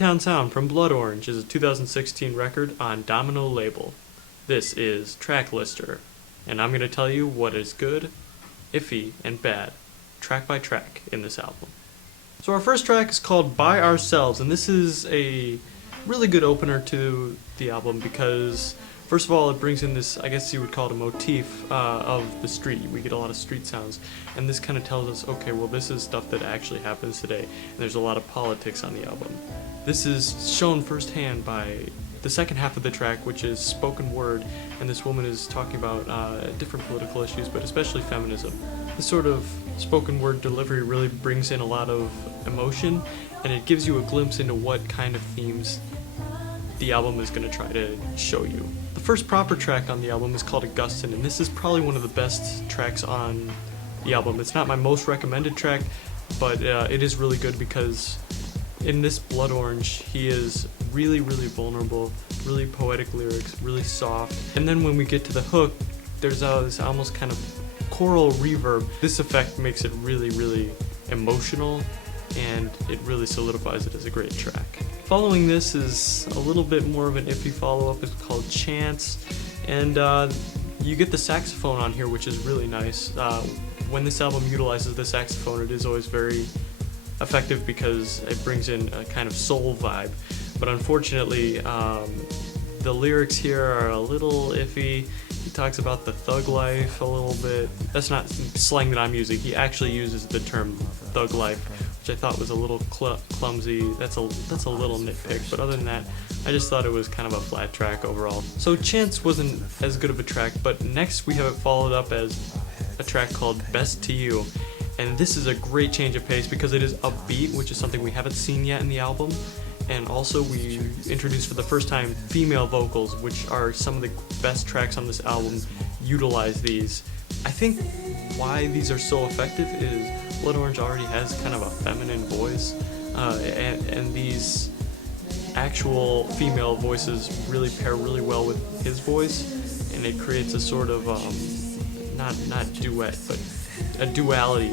Freetown Sound from Blood Orange is a 2016 record on Domino label. This is Track Lister, and I'm going to tell you what is good, iffy, and bad, track by track, in this album. So our first track is called By Ourselves, and this is a really good opener to the album because, first of all, it brings in this, I guess you would call it a motif of the street. We get a lot of street sounds, and this kind of tells us, okay, well, this is stuff that actually happens today, and there's a lot of politics on the album. This is shown firsthand by the second half of the track, which is spoken word, and this woman is talking about different political issues, but especially feminism. This sort of spoken word delivery really brings in a lot of emotion, and it gives you a glimpse into what kind of themes the album is going to try to show you. The first proper track on the album is called Augustine, and this is probably one of the best tracks on the album. It's not my most recommended track, but it is really good because in this Blood Orange, he is really, really vulnerable, really poetic lyrics, really soft. And then when we get to the hook, there's this almost kind of choral reverb. This effect makes it really, really emotional, and it really solidifies it as a great track. Following this is a little bit more of an iffy follow-up. It's called Chance, and you get the saxophone on here, which is really nice. When this album utilizes the saxophone, it is always very effective because it brings in a kind of soul vibe. But unfortunately, the lyrics here are a little iffy. He talks about the thug life a little bit. That's not slang that I'm using. He actually uses the term thug life, which I thought was a little clumsy. That's a little nitpick, but other than that, I just thought it was kind of a flat track overall. So Chance wasn't as good of a track, but next we have it followed up as a track called Best to You. And this is a great change of pace because it is upbeat, which is something we haven't seen yet in the album. And also we introduced for the first time female vocals, which are some of the best tracks on this album utilize these. I think why these are so effective is Blood Orange already has kind of a feminine voice, and these actual female voices really pair really well with his voice, and it creates a sort of, not duet, but a duality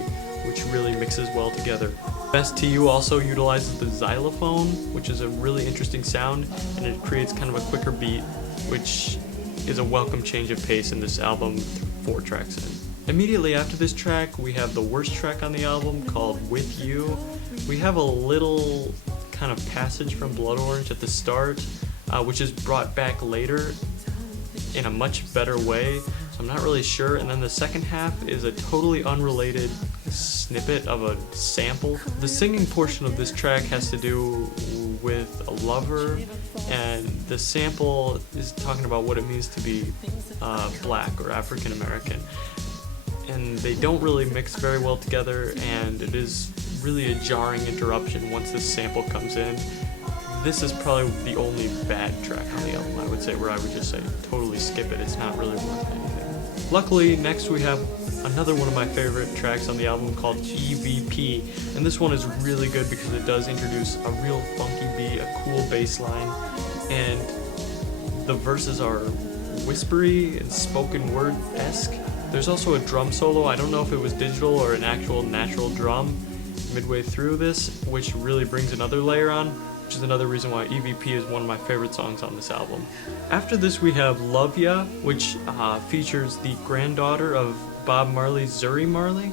which really mixes well together. Best to You also utilizes the xylophone, which is a really interesting sound, and it creates kind of a quicker beat, which is a welcome change of pace in this album 4 tracks in. Immediately after this track, we have the worst track on the album called With You. We have a little kind of passage from Blood Orange at the start, which is brought back later in a much better way, so I'm not really sure. And then the second half is a totally unrelated snippet of a sample. The singing portion of this track has to do with a lover, and the sample is talking about what it means to be black or African American. And they don't really mix very well together, and it is really a jarring interruption once this sample comes in. This is probably the only bad track on the album, I would say, where I would just say totally skip it. It's not really worth anything. Luckily, next we have another one of my favorite tracks on the album called EVP, and this one is really good because it does introduce a real funky beat, a cool bass line, and the verses are whispery and spoken word-esque. There's also a drum solo. I don't know if it was digital or an actual natural drum midway through this, which really brings another layer on, which is another reason why EVP is one of my favorite songs on this album. After this we have Love Ya, which features the granddaughter of Bob Marley's Zuri Marley,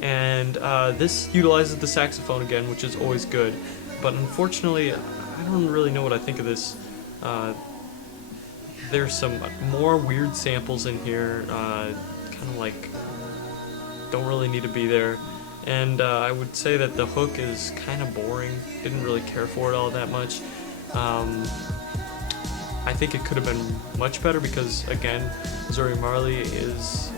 and this utilizes the saxophone again, which is always good, but unfortunately I don't really know what I think of this. There's some more weird samples in here, kind of like don't really need to be there. And I would say that the hook is kind of boring. Didn't really care for it all that much. I think it could have been much better because, again, Zuri Marley is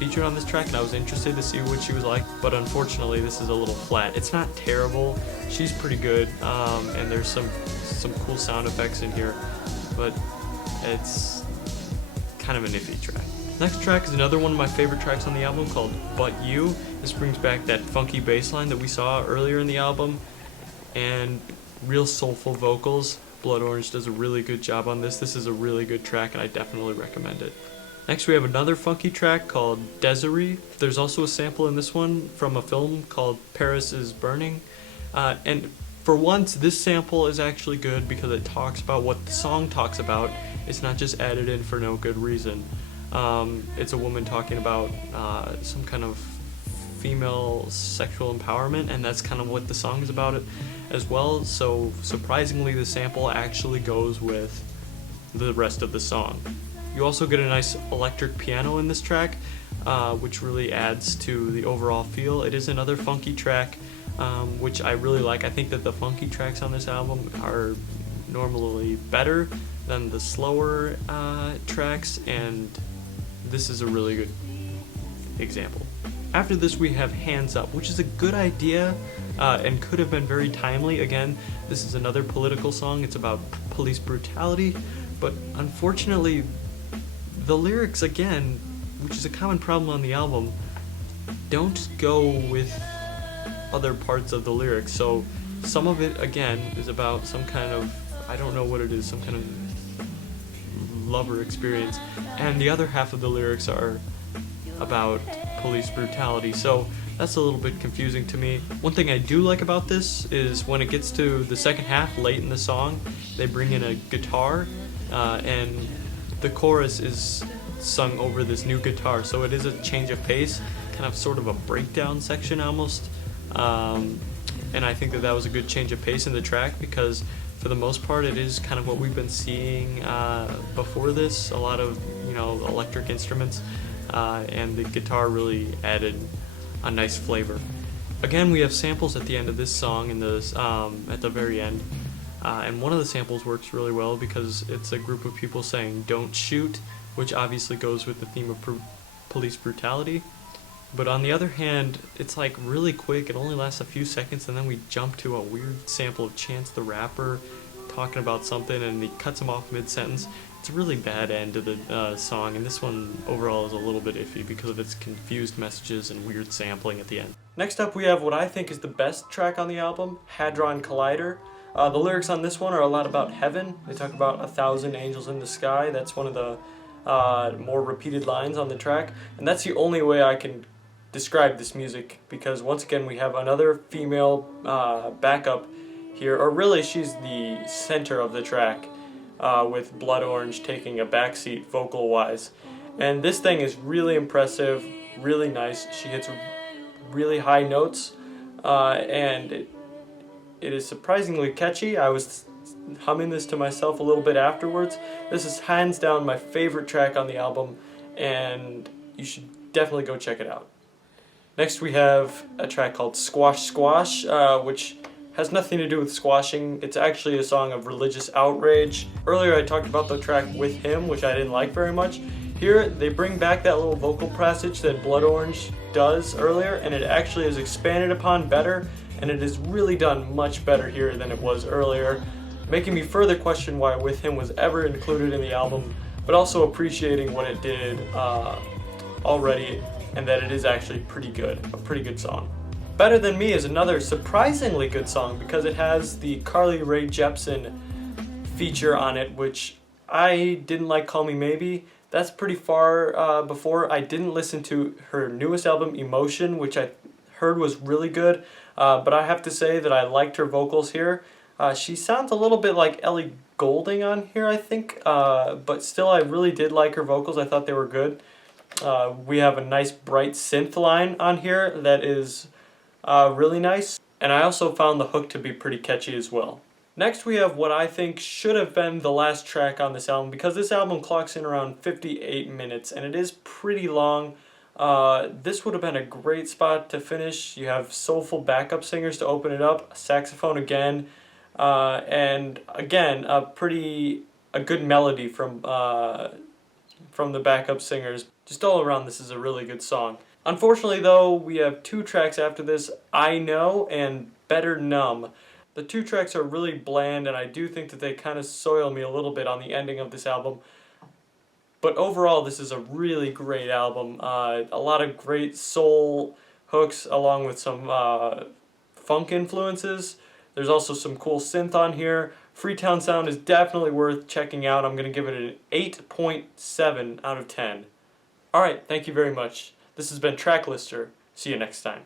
featured on this track, and I was interested to see what she was like. But unfortunately, this is a little flat. It's not terrible. She's pretty good, and there's some cool sound effects in here, but it's kind of an iffy track. Next track is another one of my favorite tracks on the album called But You. This brings back that funky bass line that we saw earlier in the album, and real soulful vocals. Blood Orange does a really good job on this. This is a really good track, and I definitely recommend it. Next we have another funky track called Desiree. There's also a sample in this one from a film called Paris is Burning. And For once, this sample is actually good because it talks about what the song talks about. It's not just added in for no good reason. It's a woman talking about some kind of female sexual empowerment, and that's kind of what the song is about it as well. So surprisingly, the sample actually goes with the rest of the song. You also get a nice electric piano in this track, which really adds to the overall feel. It is another funky track, which I really like. I think that the funky tracks on this album are normally better than the slower tracks, and this is a really good example. After this, we have Hands Up, which is a good idea and could have been very timely. Again, this is another political song. It's about police brutality, but unfortunately, the lyrics, again, which is a common problem on the album, don't go with other parts of the lyrics. So some of it, again, is about some kind of, I don't know what it is, some kind of lover experience, and the other half of the lyrics are about police brutality. So that's a little bit confusing to me. One thing I do like about this is when it gets to the second half, late in the song, they bring in a guitar, and the chorus is sung over this new guitar, so it is a change of pace, kind of sort of a breakdown section almost, and I think that that was a good change of pace in the track because for the most part it is kind of what we've been seeing before this, a lot of electric instruments, and the guitar really added a nice flavor. Again, we have samples at the end of this song and at the very end. And one of the samples works really well because it's a group of people saying "don't shoot," which obviously goes with the theme of police brutality. But on the other hand, it's like really quick, it only lasts a few seconds, and then we jump to a weird sample of Chance the Rapper talking about something, and he cuts him off mid-sentence. It's a really bad end to the song, and this one overall is a little bit iffy because of its confused messages and weird sampling at the end. Next up, we have what I think is the best track on the album, Hadron Collider. The lyrics on this one are a lot about heaven. They talk about 1,000 angels in the sky. That's one of the more repeated lines on the track. And that's the only way I can describe this music, because once again we have another female backup here, or really she's the center of the track, with Blood Orange taking a backseat vocal-wise. And this thing is really impressive, really nice. She hits really high notes, and it is surprisingly catchy. I was humming this to myself a little bit afterwards. This is hands down my favorite track on the album, and you should definitely go check it out. Next we have a track called Squash Squash, which has nothing to do with squashing. It's actually a song of religious outrage. Earlier I talked about the track With Him, which I didn't like very much. Here they bring back that little vocal passage that Blood Orange does earlier, and it actually is expanded upon better, and it is really done much better here than it was earlier, making me further question why With Him was ever included in the album, but also appreciating what it did already, and that it is actually pretty good, a pretty good song. Better Than Me is another surprisingly good song because it has the Carly Rae Jepsen feature on it, which I didn't like. Call Me Maybe. That's pretty far before. I didn't listen to her newest album, Emotion, which I heard was really good, but I have to say that I liked her vocals here. She sounds a little bit like Ellie Goulding on here, I think, but still I really did like her vocals. I thought they were good. We have a nice bright synth line on here that is really nice, and I also found the hook to be pretty catchy as well. Next we have what I think should have been the last track on this album, because this album clocks in around 58 minutes and it is pretty long. This would have been a great spot to finish. You have soulful backup singers to open it up, saxophone again, and again a good melody from the backup singers. Just all around, this is a really good song. Unfortunately though, we have two tracks after this, I Know and Better Numb. The two tracks are really bland, and I do think that they kind of soil me a little bit on the ending of this album. But overall, this is a really great album. A lot of great soul hooks along with some funk influences. There's also some cool synth on here. Freetown Sound is definitely worth checking out. I'm going to give it an 8.7 out of 10. Alright, thank you very much. This has been Track Lister. See you next time.